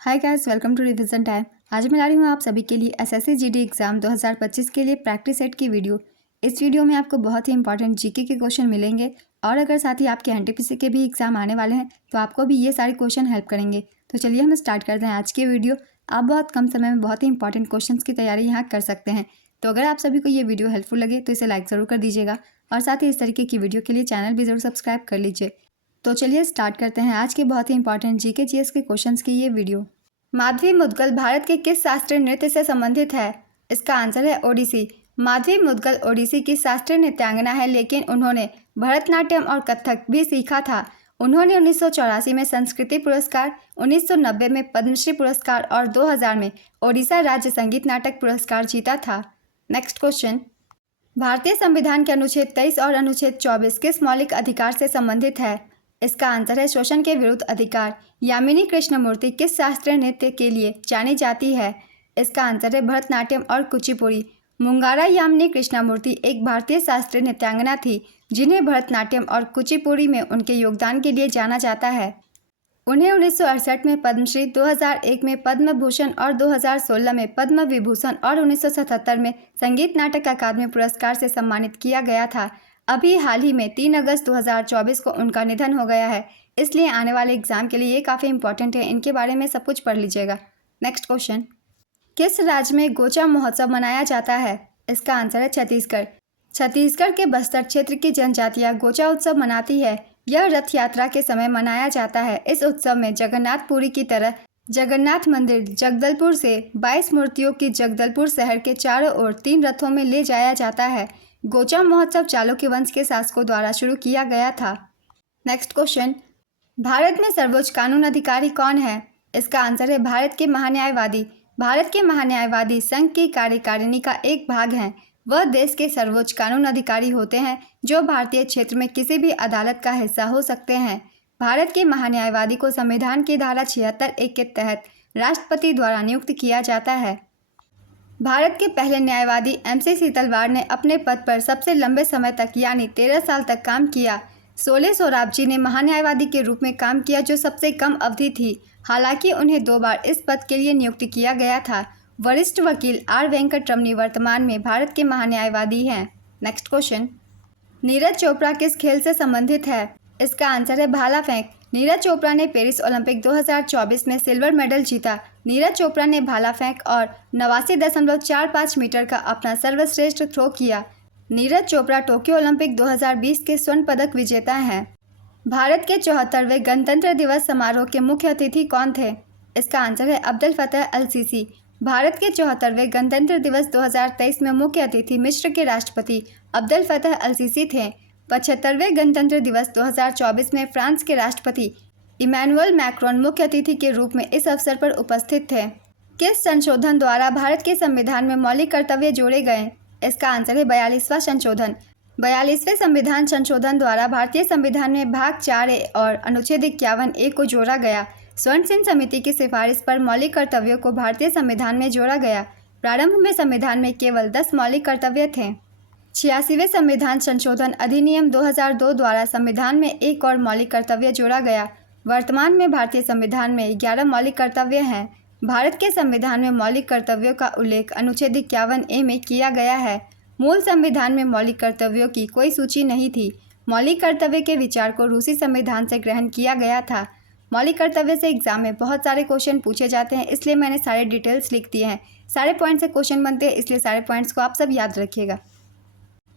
Hi guys, welcome to revision time. आज मैं ला रही हूँ आप सभी के लिए एसएससी जीडी एग्जाम 2025 के लिए प्रैक्टिस सेट की वीडियो। इस वीडियो में आपको बहुत ही इंपॉर्टेंट जीके के क्वेश्चन मिलेंगे और अगर साथ ही आपके एनटीपीसी के भी एग्जाम आने वाले हैं तो आपको भी ये सारे क्वेश्चन हेल्प करेंगे। तो चलिए हम स्टार्ट करते हैं आज की वीडियो। आप बहुत कम समय में बहुत ही इंपॉर्टेंट क्वेश्चन की तैयारी यहाँ कर सकते हैं। तो अगर आप सभी को ये वीडियो हेल्पफुल लगे तो इसे लाइक ज़रूर कर दीजिएगा और साथ ही इस तरीके की वीडियो के लिए चैनल भी ज़रूर सब्सक्राइब कर लीजिए। तो चलिए स्टार्ट करते हैं आज के बहुत ही इंपॉर्टेंट जीके जीएस के क्वेश्चन की ये वीडियो। माधवी मुद्गल भारत के किस शास्त्रीय नृत्य से संबंधित है? इसका आंसर है ओडिसी। माधवी मुद्गल ओडिसी की शास्त्रीय नृत्यांगना है, लेकिन उन्होंने भरतनाट्यम और कथक भी सीखा था। उन्होंने 1984 में संस्कृति पुरस्कार, 1990 में पद्मश्री पुरस्कार और 2000 में ओडिशा राज्य संगीत नाटक पुरस्कार जीता था। नेक्स्ट क्वेश्चन, भारतीय संविधान के अनुच्छेद 23 और अनुच्छेद 24 किस मौलिक अधिकार से संबंधित है? इसका आंसर है शोषण के विरुद्ध अधिकार। यामिनी कृष्णमूर्ति किस शास्त्रीय नृत्य के लिए जानी जाती है? इसका आंसर है भरतनाट्यम और कुचिपुड़ी। मुंगारा यामिनी कृष्णमूर्ति एक भारतीय शास्त्रीय नृत्यांगना थी जिन्हें भरतनाट्यम और कुचिपुड़ी में उनके योगदान के लिए जाना जाता है। उन्हें 1968 में पद्मश्री, 2001 में पद्म भूषण और 2016 में पद्म विभूषण और 1977 में संगीत नाटक अकादमी पुरस्कार से सम्मानित किया गया था। अभी हाल ही में 3 अगस्त 2024 को उनका निधन हो गया है, इसलिए आने वाले एग्जाम के लिए ये काफ़ी इंपॉर्टेंट है। इनके बारे में सब कुछ पढ़ लीजिएगा। नेक्स्ट क्वेश्चन, किस राज्य में गोचा महोत्सव मनाया जाता है? इसका आंसर है छत्तीसगढ़। छत्तीसगढ़ के बस्तर क्षेत्र की जनजातियां गोचा उत्सव मनाती है। यह रथ यात्रा के समय मनाया जाता है। इस उत्सव में जगन्नाथपुरी की तरह जगन्नाथ मंदिर जगदलपुर से 22 मूर्तियों की जगदलपुर शहर के चारों ओर 3 रथों में ले जाया जाता है। गोचा महोत्सव चालुक्य वंश के शासकों द्वारा शुरू किया गया था। नेक्स्ट क्वेश्चन, भारत में सर्वोच्च कानून अधिकारी कौन है? इसका आंसर है भारत के महान्यायवादी। भारत के महान्यायवादी संघ की कार्यकारिणी का एक भाग हैं। वह देश के सर्वोच्च कानून अधिकारी होते हैं जो भारतीय क्षेत्र में किसी भी अदालत का हिस्सा हो सकते हैं। भारत के महान्यायवादी को संविधान की धारा 76(1) के तहत राष्ट्रपति द्वारा नियुक्त किया जाता है। भारत के पहले न्यायवादी MC सीतलवाड़ ने अपने पद पर सबसे लंबे समय तक यानी 13 साल तक काम किया। सोले सोराबजी ने महान्यायवादी के रूप में काम किया जो सबसे कम अवधि थी। हालांकि उन्हें 2 बार इस पद के लिए नियुक्त किया गया था। वरिष्ठ वकील R वेंकटरमणी वर्तमान में भारत के महान्यायवादी हैं। नेक्स्ट क्वेश्चन, नीरज चोपड़ा किस खेल से संबंधित है? इसका आंसर है भाला फेंक। नीरज चोपड़ा ने पेरिस ओलंपिक 2024 में सिल्वर मेडल जीता। नीरज चोपड़ा ने भाला फेंक और 89.45 मीटर का अपना सर्वश्रेष्ठ थ्रो किया। नीरज चोपड़ा टोक्यो ओलंपिक 2020 के स्वर्ण पदक विजेता हैं। भारत के 74वें गणतंत्र दिवस समारोह के मुख्य अतिथि कौन थे? इसका आंसर है अब्दुल फतेह अल सीसी। भारत के 74वें गणतंत्र दिवस 2023 में मुख्य अतिथि मिस्र के राष्ट्रपति अब्दुल फतेह अल सीसी थे। 75वें गणतंत्र दिवस 2024 में फ्रांस के राष्ट्रपति इमैनुअल मैक्रोन मुख्य अतिथि के रूप में इस अवसर पर उपस्थित थे। किस संशोधन द्वारा भारत के संविधान में मौलिक कर्तव्य जोड़े गए? इसका आंसर है 42वां संशोधन। 42वें संविधान संशोधन द्वारा भारतीय संविधान में भाग 4A और अनुच्छेद 51A को जोड़ा गया। स्वर्ण सिंह समिति की सिफारिश पर मौलिक कर्तव्यों को भारतीय संविधान में जोड़ा गया। प्रारंभ में संविधान में केवल 10 मौलिक कर्तव्य थे। 86वें संविधान संशोधन अधिनियम 2002 द्वारा संविधान में एक और मौलिक कर्तव्य जोड़ा गया। वर्तमान में भारतीय संविधान में 11 मौलिक कर्तव्य हैं। भारत के संविधान में मौलिक कर्तव्यों का उल्लेख अनुच्छेद 51A में किया गया है। मूल संविधान में मौलिक कर्तव्यों की कोई सूची नहीं थी। मौलिक कर्तव्य के विचार को रूसी संविधान से ग्रहण किया गया था। मौलिक कर्तव्य से एग्जाम में बहुत सारे क्वेश्चन पूछे जाते हैं, इसलिए मैंने सारे डिटेल्स लिख दिए हैं। सारे पॉइंट से क्वेश्चन बनते हैं, इसलिए सारे पॉइंट्स को आप सब याद रखिएगा।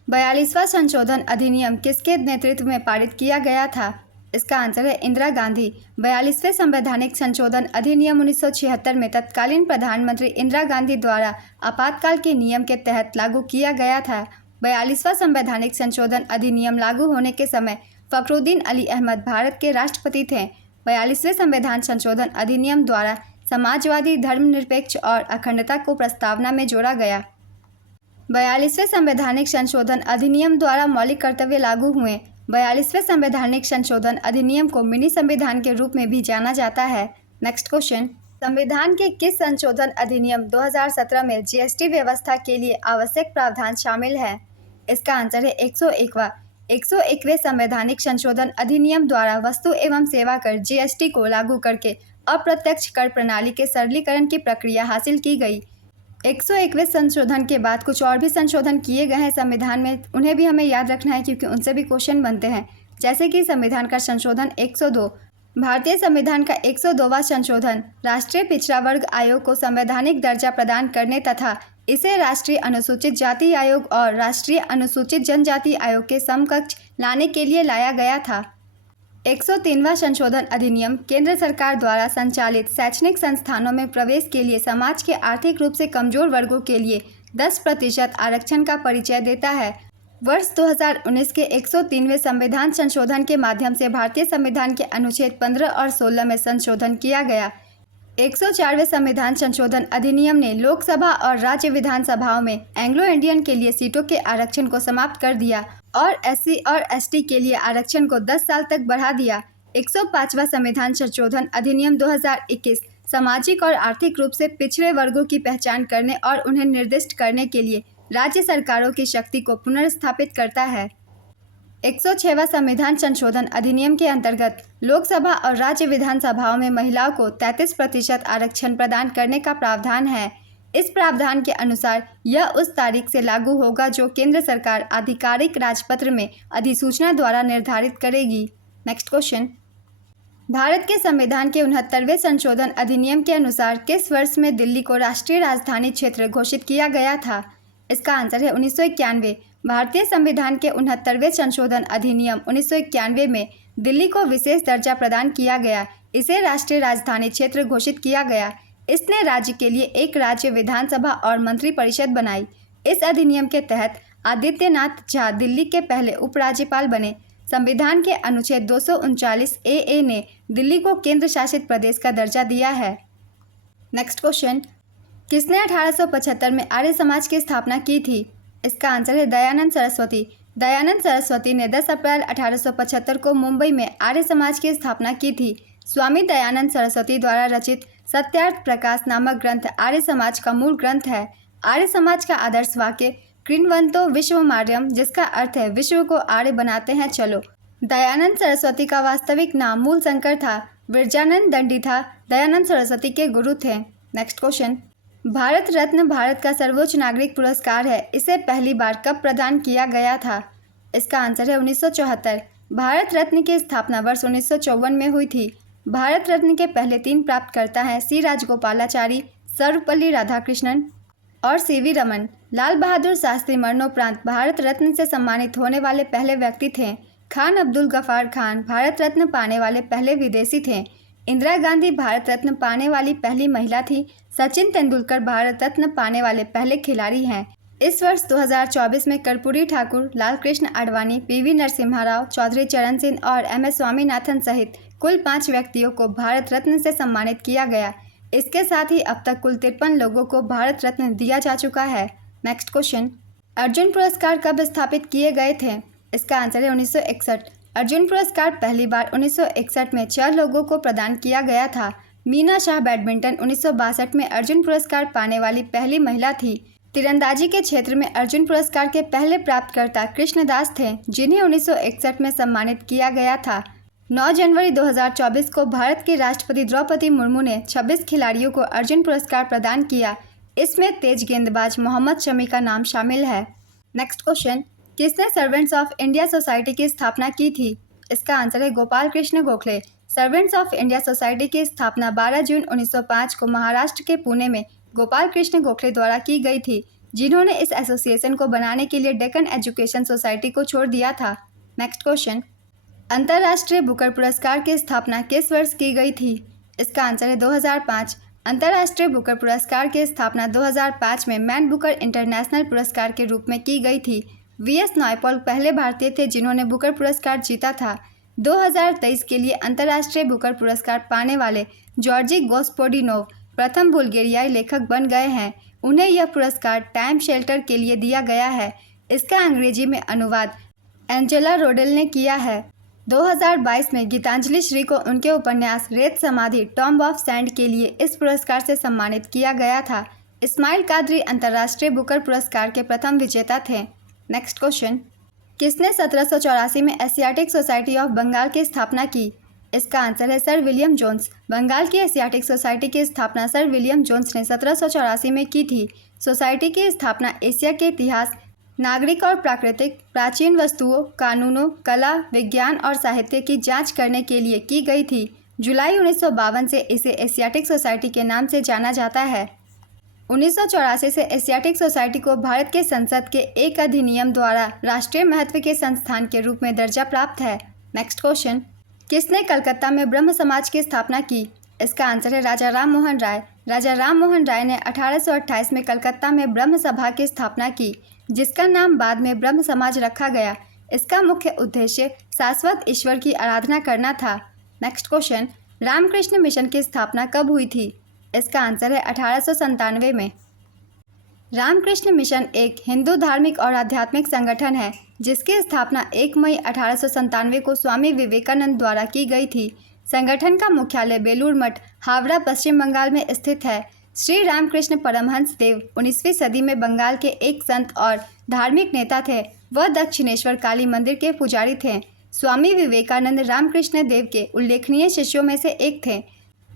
42वां संशोधन अधिनियम किसके नेतृत्व में पारित किया गया था? इसका आंसर है इंदिरा गांधी। 42वें संवैधानिक संशोधन अधिनियम 1976 में तत्कालीन प्रधानमंत्री इंदिरा गांधी द्वारा आपातकाल के नियम के तहत लागू किया गया था। 42वां संवैधानिक संशोधन अधिनियम लागू होने के समय फखरुद्दीन अली अहमद भारत के राष्ट्रपति थे। 42वें संविधान संशोधन अधिनियम द्वारा समाजवादी, धर्मनिरपेक्ष और अखंडता को प्रस्तावना में जोड़ा गया। 42वें संवैधानिक संशोधन अधिनियम द्वारा मौलिक कर्तव्य लागू हुए। 42वें संवैधानिक संशोधन अधिनियम को मिनी संविधान के रूप में भी जाना जाता है। नेक्स्ट क्वेश्चन, संविधान के किस संशोधन अधिनियम 2017 में GST व्यवस्था के लिए आवश्यक प्रावधान शामिल है? इसका आंसर है 101वें संवैधानिक संशोधन अधिनियम द्वारा वस्तु एवं सेवा कर GST को लागू करके अप्रत्यक्ष कर प्रणाली के सरलीकरण की प्रक्रिया हासिल की गई। 121 संशोधन के बाद कुछ और भी संशोधन किए गए हैं संविधान में, उन्हें भी हमें याद रखना है क्योंकि उनसे भी क्वेश्चन बनते हैं। जैसे कि संविधान का संशोधन 102, भारतीय संविधान का 102वां संशोधन राष्ट्रीय पिछड़ा वर्ग आयोग को संवैधानिक दर्जा प्रदान करने तथा इसे राष्ट्रीय अनुसूचित जाति आयोग और राष्ट्रीय अनुसूचित जनजाति आयोग के समकक्ष लाने के लिए लाया गया था। 103वां संशोधन अधिनियम केंद्र सरकार द्वारा संचालित शैक्षणिक संस्थानों में प्रवेश के लिए समाज के आर्थिक रूप से कमजोर वर्गों के लिए 10% आरक्षण का परिचय देता है। वर्ष 2019 के 103वें संविधान संशोधन के माध्यम से भारतीय संविधान के अनुच्छेद 15 और 16 में संशोधन किया गया। 104वें संविधान संशोधन अधिनियम ने लोकसभा और राज्य विधानसभाओं में एंग्लो इंडियन के लिए सीटों के आरक्षण को समाप्त कर दिया और एससी और एसटी के लिए आरक्षण को 10 साल तक बढ़ा दिया। 105वां संविधान संशोधन अधिनियम 2021 सामाजिक और आर्थिक रूप से पिछड़े वर्गों की पहचान करने और उन्हें निर्दिष्ट करने के लिए राज्य सरकारों की शक्ति को पुनर्स्थापित करता है। 106वां संविधान संशोधन अधिनियम के अंतर्गत लोकसभा और राज्य विधानसभाओं में महिलाओं को 33% आरक्षण प्रदान करने का प्रावधान है। इस प्रावधान के अनुसार यह उस तारीख से लागू होगा जो केंद्र सरकार आधिकारिक राजपत्र में अधिसूचना द्वारा निर्धारित करेगी। नेक्स्ट क्वेश्चन, भारत के संविधान के 69वें संशोधन अधिनियम के अनुसार किस वर्ष में दिल्ली को राष्ट्रीय राजधानी क्षेत्र घोषित किया गया था? इसका आंसर है 1991। भारतीय संविधान के 69वें संशोधन अधिनियम 1991 में दिल्ली को विशेष दर्जा प्रदान किया गया। इसे राष्ट्रीय राजधानी क्षेत्र घोषित किया गया। इसने राज्य के लिए एक राज्य विधानसभा और मंत्रिपरिषद बनाई। इस अधिनियम के तहत आदित्यनाथ झा दिल्ली के पहले उपराज्यपाल बने। संविधान के अनुच्छेद 239 ए ने दिल्ली को केंद्र शासित प्रदेश का दर्जा दिया है। नेक्स्ट क्वेश्चन, किसने 1875 में आर्य समाज की स्थापना की थी? इसका आंसर है दयानंद सरस्वती। दयानंद सरस्वती ने 10 अप्रैल 1875 को मुंबई में आर्य समाज की स्थापना की थी। स्वामी दयानंद सरस्वती द्वारा रचित सत्यार्थ प्रकाश नामक ग्रंथ आर्य समाज का मूल ग्रंथ है। आर्य समाज का आदर्श वाक्य कृण्वन्तो विश्वमार्यम, जिसका अर्थ है विश्व को आर्य बनाते हैं चलो। दयानंद सरस्वती का वास्तविक नाम मूल शंकर था। विरजानंद दंडी था दयानंद सरस्वती के गुरु थे। नेक्स्ट क्वेश्चन, भारत रत्न भारत का सर्वोच्च नागरिक पुरस्कार है। इसे पहली बार कब प्रदान किया गया था? इसका आंसर है 1974। भारत रत्न की स्थापना वर्ष 1954 में हुई थी। भारत रत्न के पहले 3 प्राप्तकर्ता हैं सी राजगोपालाचारी, सर्वपल्ली राधाकृष्णन और सीवी रमन। लाल बहादुर शास्त्री मरणोपरांत भारत रत्न से सम्मानित होने वाले पहले व्यक्ति थे। खान अब्दुल गफार खान भारत रत्न पाने वाले पहले विदेशी थे। इंदिरा गांधी भारत रत्न पाने वाली पहली महिला थी। सचिन तेंदुलकर भारत रत्न पाने वाले पहले खिलाड़ी हैं। इस वर्ष 2024 में कर्पूरी ठाकुर, लालकृष्ण आडवाणी, पीवी नरसिम्हा राव, चौधरी चरण सिंह और MS स्वामीनाथन सहित कुल 5 व्यक्तियों को भारत रत्न से सम्मानित किया गया। इसके साथ ही अब तक कुल 53 लोगों को भारत रत्न दिया जा चुका है। नेक्स्ट क्वेश्चन, अर्जुन पुरस्कार कब स्थापित किए गए थे? इसका आंसर है 1961। अर्जुन पुरस्कार पहली बार 1961 में 6 लोगों को प्रदान किया गया था। मीना शाह बैडमिंटन 1962 में अर्जुन पुरस्कार पाने वाली पहली महिला थी। तीरंदाजी के क्षेत्र में अर्जुन पुरस्कार के पहले प्राप्तकर्ता कृष्णदास थे, जिन्हें 1961 में सम्मानित किया गया था। 9 जनवरी 2024 को भारत के राष्ट्रपति द्रौपदी मुर्मू ने 26 खिलाड़ियों को अर्जुन पुरस्कार प्रदान किया। इसमें तेज गेंदबाज मोहम्मद शमी का नाम शामिल है। नेक्स्ट क्वेश्चन, किसने सर्वेंट्स ऑफ इंडिया सोसाइटी की स्थापना की थी? इसका आंसर है Gopal Krishna Gokhale. Servants of India society की स्थापना 12 जून 1905 को महाराष्ट्र के पुणे में गोपाल कृष्ण गोखले द्वारा की गई थी, जिन्होंने इस एसोसिएशन को बनाने के लिए डेक्कन एजुकेशन सोसाइटी को छोड़ दिया था। नेक्स्ट क्वेश्चन, अंतर्राष्ट्रीय बुकर पुरस्कार की स्थापना किस वर्ष की गई थी? इसका आंसर है 2005। अंतर्राष्ट्रीय बुकर पुरस्कार की स्थापना 2005 में मैन बुकर इंटरनेशनल पुरस्कार के रूप में की गई थी। VS नायपॉल पहले भारतीय थे जिन्होंने बुकर पुरस्कार जीता था। 2023 के लिए अंतर्राष्ट्रीय बुकर पुरस्कार पाने वाले जॉर्जी गोस्पोडिनोव प्रथम बुल्गेरियाई लेखक बन गए हैं। उन्हें यह पुरस्कार टाइम शेल्टर के लिए दिया गया है। इसका अंग्रेजी में अनुवाद एंजेला रोडेल ने किया है। 2022 में गीतांजलि श्री को उनके उपन्यास रेत समाधि टॉम्ब ऑफ सैंड के लिए इस पुरस्कार से सम्मानित किया गया था। इस्माइल कादरी अंतर्राष्ट्रीय बुकर पुरस्कार के प्रथम विजेता थे। नेक्स्ट क्वेश्चन, किसने 1784 में एशियाटिक सोसाइटी ऑफ बंगाल की स्थापना की? इसका आंसर है सर विलियम जोन्स। बंगाल की एशियाटिक सोसाइटी की स्थापना सर विलियम जोन्स ने 1784 में की थी। सोसाइटी की स्थापना एशिया के इतिहास, नागरिक और प्राकृतिक प्राचीन वस्तुओं, कानूनों, कला, विज्ञान और साहित्य की जांच करने के लिए की गई थी। जुलाई 1952 से इसे एशियाटिक सोसाइटी के नाम से जाना जाता है। 1984 से एशियाटिक सोसाइटी को भारत के संसद के एक अधिनियम द्वारा राष्ट्रीय महत्व के संस्थान के रूप में दर्जा प्राप्त है। नेक्स्ट क्वेश्चन, किसने कलकत्ता में ब्रह्म समाज की स्थापना की? इसका आंसर है राजा राम मोहन राय। राजा राम मोहन राय ने 1828 में कलकत्ता में ब्रह्म सभा की स्थापना की, जिसका नाम बाद में ब्रह्म समाज रखा गया। इसका मुख्य उद्देश्य शाश्वत ईश्वर की आराधना करना था। नेक्स्ट क्वेश्चन, रामकृष्ण मिशन की स्थापना कब हुई थी? इसका आंसर है 1897 में। रामकृष्ण मिशन एक हिंदू धार्मिक और आध्यात्मिक संगठन है, जिसकी स्थापना 1 मई 1897 को स्वामी विवेकानंद द्वारा की गई थी। संगठन का मुख्यालय बेलूर मठ, हावड़ा, पश्चिम बंगाल में स्थित है। श्री रामकृष्ण परमहंस देव 19वीं सदी में बंगाल के एक संत और धार्मिक नेता थे। वह दक्षिणेश्वर काली मंदिर के पुजारी थे। स्वामी विवेकानंद रामकृष्ण देव के उल्लेखनीय शिष्यों में से एक थे।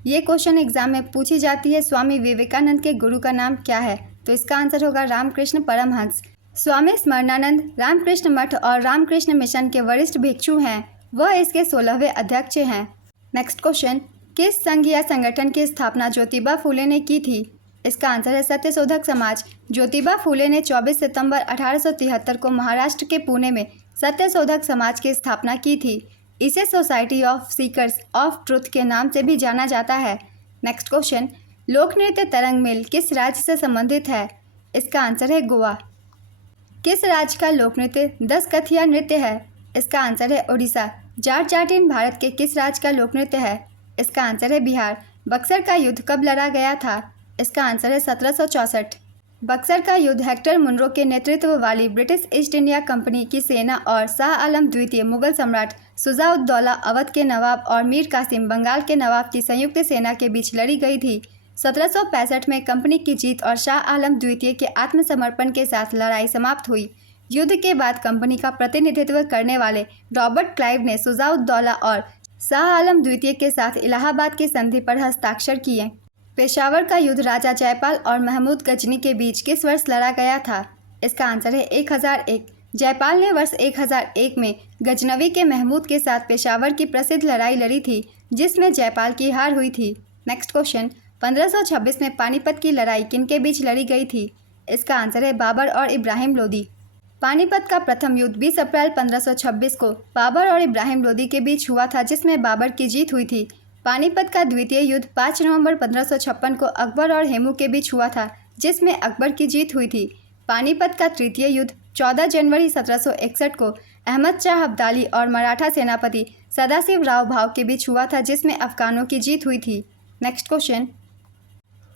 ये क्वेश्चन एग्जाम में पूछी जाती है, स्वामी विवेकानंद के गुरु का नाम क्या है? तो इसका आंसर होगा रामकृष्ण परमहंस। स्वामी स्मरणानंद रामकृष्ण मठ और रामकृष्ण मिशन के वरिष्ठ भिक्षु हैं। वह इसके 16वें अध्यक्ष हैं। नेक्स्ट क्वेश्चन, किस संघ या संगठन की स्थापना ज्योतिबा फूले ने की थी? इसका आंसर है सत्यशोधक समाज। ज्योतिबा फूले ने 24 सितंबर 1873 को महाराष्ट्र के पुणे में सत्यशोधक समाज की स्थापना की थी। इसे society of seekers of truth के नाम से भी जाना जाता है। नेक्स्ट क्वेश्चन, लोक नृत्य तरंग मिल किस राज्य से संबंधित है? इसका आंसर है गोवा। किस राज्य का लोक नृत्य 10 कथिया नृत्य है? इसका आंसर है ओडिशा। जाट जाटिन भारत के किस राज्य का लोक नृत्य है? इसका आंसर है बिहार। बक्सर का युद्ध कब लड़ा गया था? इसका आंसर है 1764। बक्सर का युद्ध हेक्टर मुनरो के नेतृत्व वाली ब्रिटिश ईस्ट इंडिया कंपनी की सेना और शाह आलम द्वितीय, मुगल सम्राट शुजा-उद-दौला अवध के नवाब और मीर कासिम बंगाल के नवाब की संयुक्त सेना के बीच लड़ी गई थी। 1765 में कंपनी की जीत और शाह आलम द्वितीय के आत्मसमर्पण के साथ लड़ाई समाप्त हुई। युद्ध के बाद कंपनी का प्रतिनिधित्व करने वाले रॉबर्ट क्लाइव ने शुजा-उद-दौला और शाह आलम द्वितीय के साथ इलाहाबाद की संधि पर हस्ताक्षर किए। पेशावर का युद्ध राजा जयपाल और महमूद गजनी के बीच किस वर्ष लड़ा गया था? इसका आंसर है 1001। जयपाल ने वर्ष 1001 में गजनवी के महमूद के साथ पेशावर की प्रसिद्ध लड़ाई लड़ी थी, जिसमें जयपाल की हार हुई थी। नेक्स्ट क्वेश्चन, 1526 में पानीपत की लड़ाई किनके बीच लड़ी गई थी? इसका आंसर है बाबर और इब्राहिम लोदी। पानीपत का प्रथम युद्ध 20 अप्रैल 1526 को बाबर और इब्राहिम लोदी के बीच हुआ था, जिसमें बाबर की जीत हुई थी। पानीपत का द्वितीय युद्ध 5 नवंबर 1556 को अकबर और हेमू के बीच हुआ था, जिसमें अकबर की जीत हुई थी। पानीपत का तृतीय युद्ध 14 जनवरी 1761 को अहमद शाह अब्दाली और मराठा सेनापति सदाशिव राव भाव के बीच हुआ था, जिसमें अफगानों की जीत हुई थी। नेक्स्ट क्वेश्चन,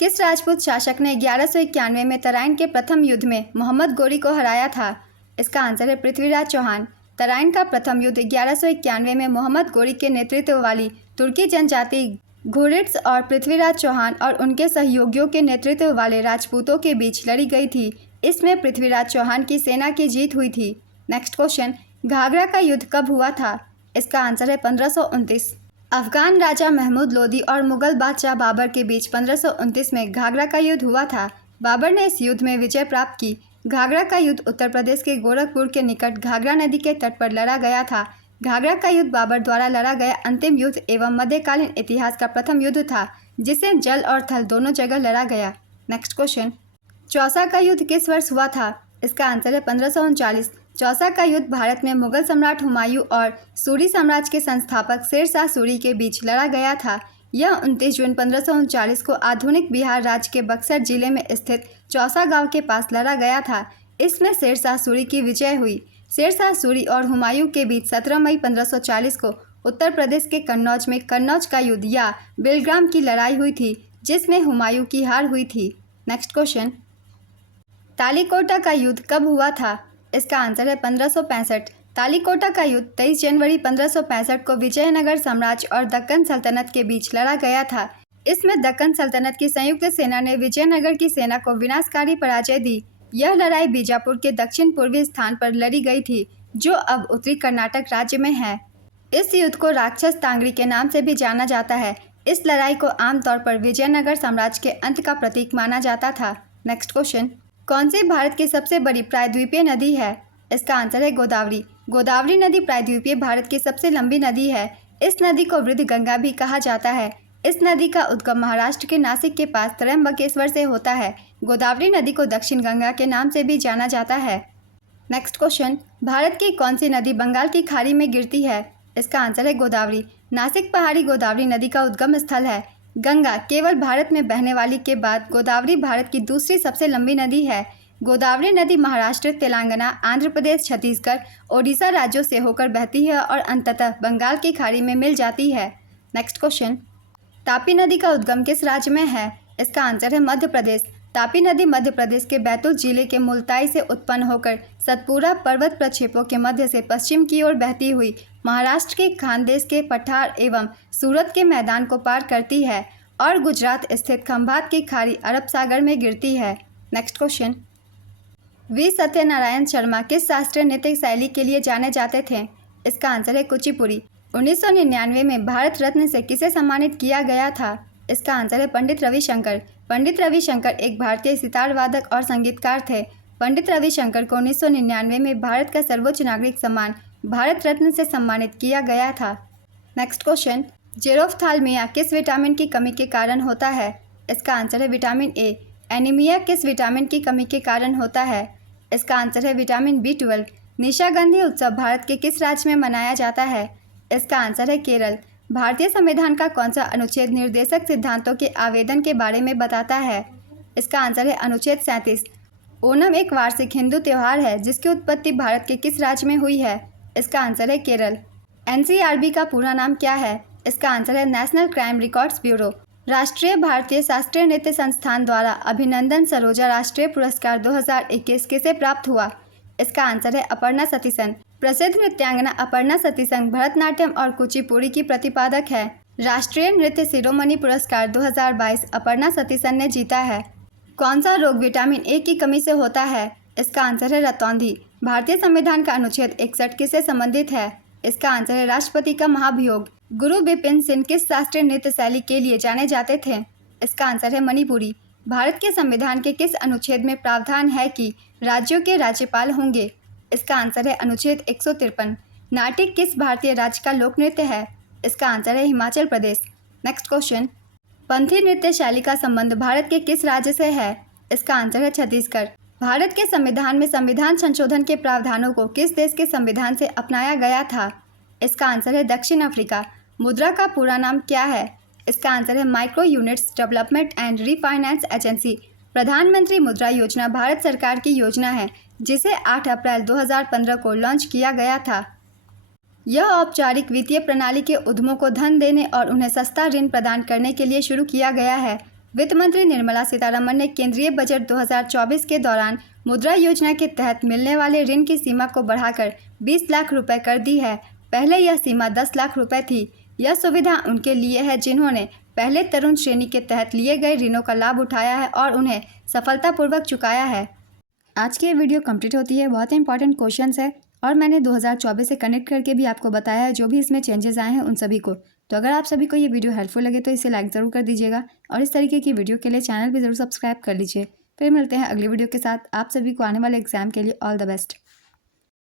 किस राजपूत शासक ने 1191 में तराइन के प्रथम युद्ध में मोहम्मद गोरी को हराया था? इसका आंसर है पृथ्वीराज चौहान। तराइन का प्रथम युद्ध 1191 में मोहम्मद गोरी के नेतृत्व वाली तुर्की जनजाति घुरिड्स और पृथ्वीराज चौहान और उनके सहयोगियों के नेतृत्व वाले राजपूतों के बीच लड़ी गई थी। इसमें पृथ्वीराज चौहान की सेना की जीत हुई थी। नेक्स्ट क्वेश्चन, घाघरा का युद्ध कब हुआ था? इसका आंसर है 1529। अफगान राजा महमूद लोदी और मुगल बादशाह बाबर के बीच 1529 में घाघरा का युद्ध हुआ था। बाबर ने इस युद्ध में विजय प्राप्त की। घाघरा का युद्ध उत्तर प्रदेश के गोरखपुर के निकट घाघरा नदी के तट पर लड़ा गया था। घाघरा का युद्ध बाबर द्वारा लड़ा गया अंतिम युद्ध एवं मध्यकालीन इतिहास का प्रथम युद्ध था, जिसे जल और थल दोनों जगह लड़ा गया। नेक्स्ट क्वेश्चन, चौसा का युद्ध किस वर्ष हुआ था? इसका आंसर है 1539। चौसा का युद्ध भारत में मुगल सम्राट हुमायूं और सूरी साम्राज्य के संस्थापक शेर शाह सूरी के बीच लड़ा गया था। यह 29 जून 1539 को आधुनिक बिहार राज्य के बक्सर जिले में स्थित चौसा गांव के पास लड़ा गया था। इसमें शेर शाह सूरी की विजय हुई। शेर शाह सूरी और हुमायूं के बीच 17 मई 1540 को उत्तर प्रदेश के कन्नौज में कन्नौज का युद्ध या बेलग्राम की लड़ाई हुई थी, जिसमें हुमायूं की हार हुई थी। नेक्स्ट क्वेश्चन, तालीकोटा का युद्ध कब हुआ था? इसका आंसर है 1565। तालीकोटा का युद्ध 23 जनवरी 1565 को विजयनगर साम्राज्य और दक्कन सल्तनत के बीच लड़ा गया था। इसमें दक्कन सल्तनत की संयुक्त सेना ने विजयनगर की सेना को विनाशकारी पराजय दी। यह लड़ाई बीजापुर के दक्षिण पूर्वी स्थान पर लड़ी गई थी, जो अब उत्तरी कर्नाटक राज्य में है। इस युद्ध को राक्षस तांगड़ी के नाम से भी जाना जाता है। इस लड़ाई को आमतौर पर विजयनगर साम्राज्य के अंत का प्रतीक माना जाता था। नेक्स्ट क्वेश्चन, कौन सी भारत की सबसे बड़ी प्रायद्वीपीय नदी है? इसका आंसर है गोदावरी। गोदावरी नदी प्रायद्वीपीय भारत की सबसे लंबी नदी है। इस नदी को वृद्ध गंगा भी कहा जाता है। इस नदी का उद्गम महाराष्ट्र के नासिक के पास त्र्यंबकेश्वर से होता है। गोदावरी नदी को दक्षिण गंगा के नाम से भी जाना जाता है। नेक्स्ट क्वेश्चन, भारत की कौन सी नदी बंगाल की खाड़ी में गिरती है? इसका आंसर है गोदावरी। नासिक पहाड़ी गोदावरी नदी का उद्गम स्थल है। गंगा केवल भारत में बहने वाली के बाद गोदावरी भारत की दूसरी सबसे लंबी नदी है। गोदावरी नदी महाराष्ट्र, तेलंगाना, आंध्र प्रदेश, छत्तीसगढ़, ओडिशा राज्यों से होकर बहती है और अंततः बंगाल की खाड़ी में मिल जाती है। नेक्स्ट क्वेश्चन, तापी नदी का उद्गम किस राज्य में है? इसका आंसर है मध्य प्रदेश। तापी नदी मध्य प्रदेश के बैतूल जिले के मुल्ताई से उत्पन्न होकर सतपुरा पर्वत प्रक्षेपों के मध्य से पश्चिम की ओर बहती हुई महाराष्ट्र के खानदेश के पठार एवं सूरत के मैदान को पार करती है और गुजरात स्थित खंभात की खाड़ी अरब सागर में गिरती है। Next question, V Satyanarayana Sharma किस शास्त्रीय नृत्य शैली के लिए जाने जाते थे? इसका आंसर है कुचिपुड़ी। 1999 में भारत रत्न से किसे सम्मानित किया गया था? इसका आंसर है पंडित रविशंकर। पंडित रविशंकर एक भारतीय सितार वादक और संगीतकार थे। पंडित रविशंकर को 1999 में भारत का सर्वोच्च नागरिक सम्मान भारत रत्न से सम्मानित किया गया था। नेक्स्ट क्वेश्चन, जेरोफ्थाल्मिया किस विटामिन की कमी के कारण होता है? इसका आंसर है विटामिन ए। एनीमिया किस विटामिन की कमी के कारण होता है? इसका आंसर है विटामिन B12। निशागंधी उत्सव भारत के किस राज्य में मनाया जाता है? इसका आंसर है केरल। भारतीय संविधान का कौन सा अनुच्छेद निर्देशक सिद्धांतों के आवेदन के बारे में बताता है? इसका आंसर है अनुच्छेद 37। ओणम एक वार्षिक हिंदू त्यौहार है जिसकी उत्पत्ति भारत के किस राज्य में हुई है? इसका आंसर है केरल। NCRB का पूरा नाम क्या है? इसका आंसर है नेशनल क्राइम रिकॉर्ड्स ब्यूरो। राष्ट्रीय भारतीय शास्त्रीय नृत्य संस्थान द्वारा अभिनंदन सरोजा राष्ट्रीय पुरस्कार 2021 किसे प्राप्त हुआ? इसका आंसर है अपर्णा सतीसन। प्रसिद्ध नृत्यांगना अपर्णा सतीसन भरतनाट्यम और कुचिपुड़ी की प्रतिपादक है। राष्ट्रीय नृत्य शिरोमणि पुरस्कार 2022 अपर्णा सतीसन ने जीता है। कौन सा रोग विटामिन ए की कमी से होता है? इसका आंसर है रतौंधी। भारतीय संविधान का अनुच्छेद 61 किससे संबंधित है? इसका आंसर है राष्ट्रपति का महाभियोग। गुरु बिपिन सिंह किस शास्त्रीय नृत्य शैली के लिए जाने जाते थे? इसका आंसर है मणिपुरी। भारत के संविधान के किस अनुच्छेद में प्रावधान है कि राज्यों के राज्यपाल होंगे? इसका आंसर है अनुच्छेद 153। नाटिक किस भारतीय राज्य का लोक नृत्य है? इसका आंसर है हिमाचल प्रदेश। नेक्स्ट क्वेश्चन, पंथी नृत्य शैली का संबंध भारत के किस राज्य से है? इसका आंसर है छत्तीसगढ़। भारत के संविधान में संविधान संशोधन के प्रावधानों को किस देश के संविधान से अपनाया गया था? इसका आंसर है दक्षिण अफ्रीका। मुद्रा का पूरा नाम क्या है? इसका आंसर है micro units development and refinance agency. प्रधानमंत्री मुद्रा योजना भारत सरकार की योजना है जिसे 8 अप्रैल 2015 को लॉन्च किया गया था। यह औपचारिक वित्तीय प्रणाली के उद्यमों को धन देने और उन्हें सस्ता ऋण प्रदान करने के लिए शुरू किया गया है। वित्त मंत्री निर्मला सीतारमण ने केंद्रीय बजट 2024 के दौरान मुद्रा योजना के तहत मिलने वाले ऋण की सीमा को बढ़ाकर 20 लाख रुपए कर दी है। पहले यह सीमा 10 लाख रुपए थी। यह सुविधा उनके लिए है जिन्होंने पहले तरुण श्रेणी के तहत लिए गए ऋणों का लाभ उठाया है और उन्हें सफलतापूर्वक चुकाया है। आज की ये वीडियो कंप्लीट होती है। बहुत ही इंपॉर्टेंट क्वेश्चंस है और मैंने 2024 से कनेक्ट करके भी आपको बताया है जो भी इसमें चेंजेस आए हैं उन सभी को। तो अगर आप सभी को ये वीडियो हेल्पफुल लगे तो इसे लाइक ज़रूर कर दीजिएगा और इस तरीके की वीडियो के लिए चैनल भी ज़रूर सब्सक्राइब कर लीजिए। फिर मिलते हैं अगली वीडियो के साथ। आप सभी को आने वाले एग्जाम के लिए ऑल द बेस्ट।